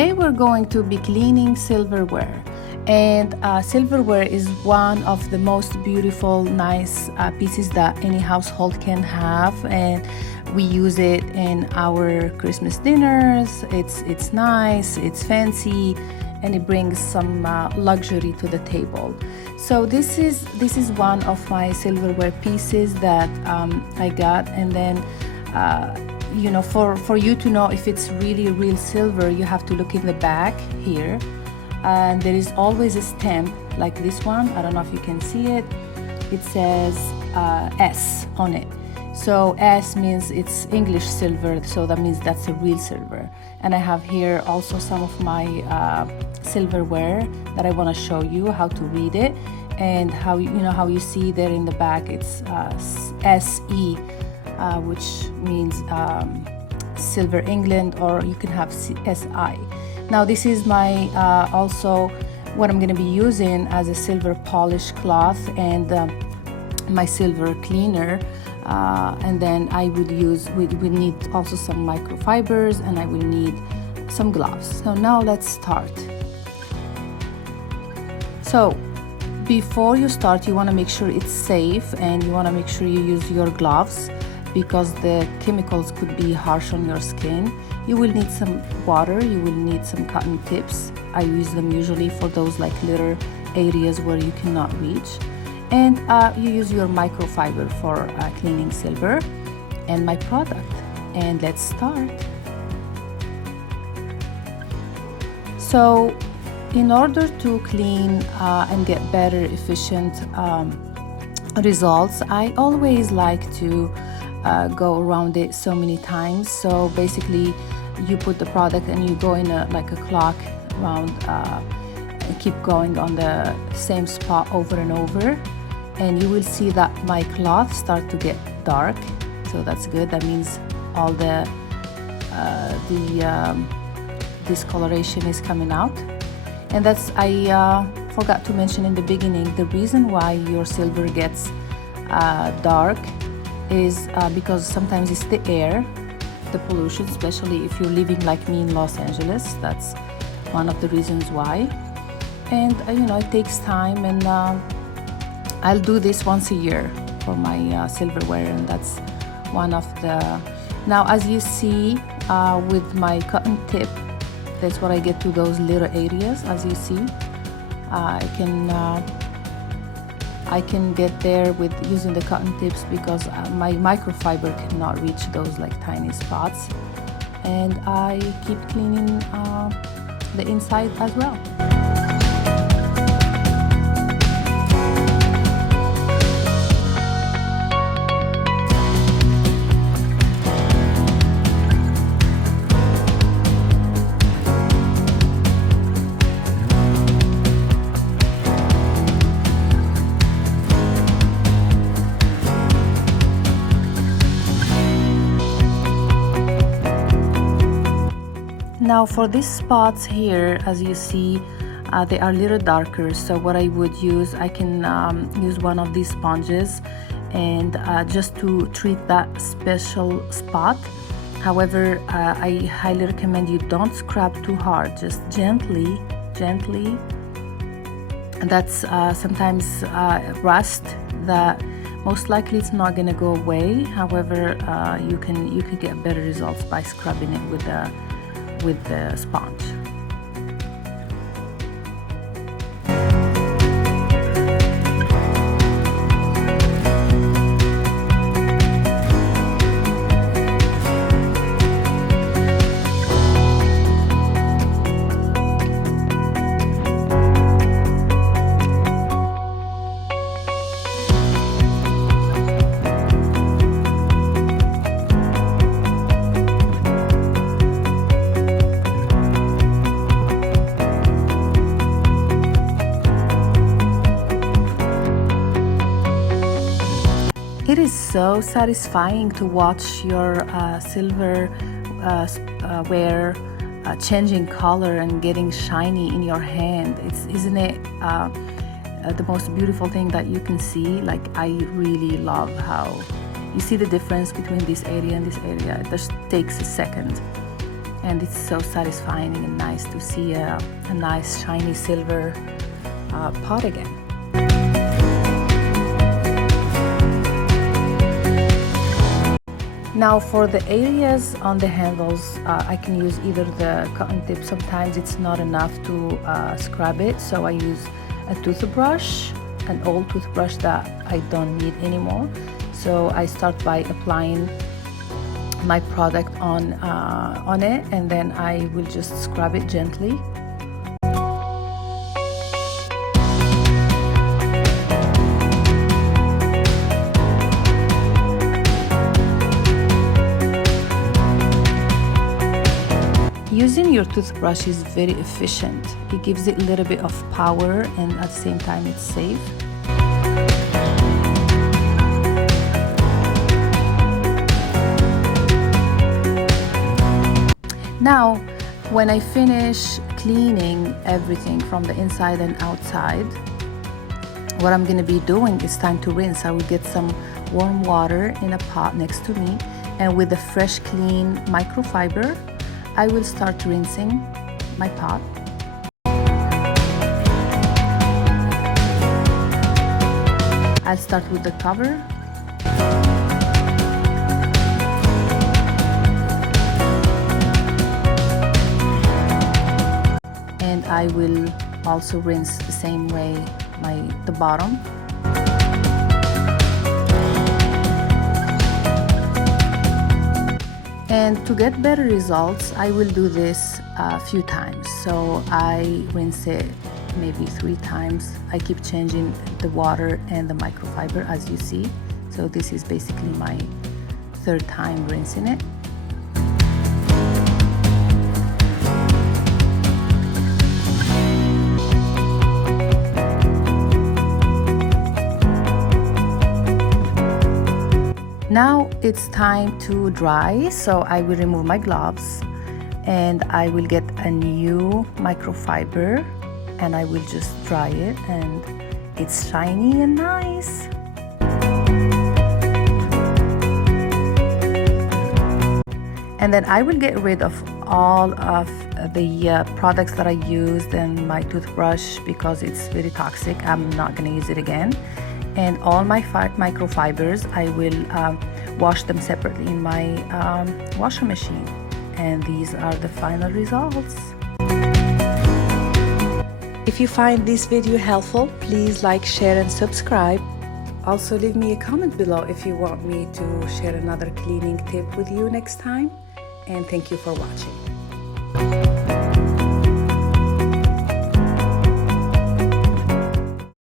today we're going to be cleaning silverware. And silverware is one of the most beautiful, nice pieces that any household can have, and we use it in our Christmas dinners. It's nice, it's fancy, and it brings some luxury to the table. So this is one of my silverware pieces that I got, and then for you to know if it's really real silver, you have to look in the back here, and there is always a stamp like this one. I don't know if you can see it. It says S on it. So S means it's English silver, so that means that's a real silver. And I have here also some of my silverware that I want to show you how to read it, and how you see there in the back it's SE, which means Silver England, or you can have SI. Now this is my also what I'm going to be using as a silver polish cloth, and my silver cleaner. And then I would need also some microfibers, and I will need some gloves. So now let's start. So before you start, you want to make sure it's safe, and you want to make sure you use your gloves, because the chemicals could be harsh on your skin. You will need some water, you will need some cotton tips. I use them usually for those like little areas where you cannot reach. And you use your microfiber for cleaning silver, and my product. And let's start. So in order to clean and get better, efficient results, I always like to go around it so many times. So basically you put the product and you go in like a clock round, and keep going on the same spot over and over. And you will see that my cloth start to get dark, so that's good. That means all the discoloration is coming out. And that's, I forgot to mention in the beginning, the reason why your silver gets dark is because sometimes it's the air, the pollution, especially if you're living like me in Los Angeles. That's one of the reasons why. And it takes time, and I'll do this once a year for my silverware, and that's one of the... Now, as you see, with my cotton tip, that's what I get to those little areas. As you see, I can get there with using the cotton tips, because my microfiber cannot reach those like tiny spots. And I keep cleaning the inside as well. Now for these spots here, as you see, they are a little darker. So what I would use, I can use one of these sponges, and just to treat that special spot. However, I highly recommend you don't scrub too hard, just gently. And that's sometimes rust that most likely it's not going to go away. However, you can get better results by scrubbing it with the sponge. It is so satisfying to watch your silver ware changing color and getting shiny in your hand. Isn't it the most beautiful thing that you can see? Like, I really love how you see the difference between this area and this area. It just takes a second. and it's so satisfying and nice to see a nice shiny silver pot again. Now for the areas on the handles, I can use either the cotton tip. Sometimes it's not enough to scrub it, so I use a toothbrush, an old toothbrush that I don't need anymore. So I start by applying my product on it, and then I will just scrub it gently. Using your toothbrush is very efficient. It gives it a little bit of power, and at the same time it's safe. Now, when I finish cleaning everything from the inside and outside, what I'm going to be doing is time to rinse. I will get some warm water in a pot next to me, and with a fresh, clean microfiber, I will start rinsing my pot. I'll start with the cover. And I will also rinse the same way the bottom. And to get better results, I will do this a few times. So I rinse it maybe 3 times. I keep changing the water and the microfiber, as you see. So this is basically my 3rd time rinsing it. Now it's time to dry, so I will remove my gloves and I will get a new microfiber and I will just dry it, and it's shiny and nice. And then I will get rid of all of the products that I used in my toothbrush because it's very toxic. I'm not going to use it again. And all my microfibers, I will wash them separately in my washer machine. And these are the final results. If you find this video helpful, please like, share and subscribe. Also leave me a comment below if you want me to share another cleaning tip with you next time. And thank you for watching.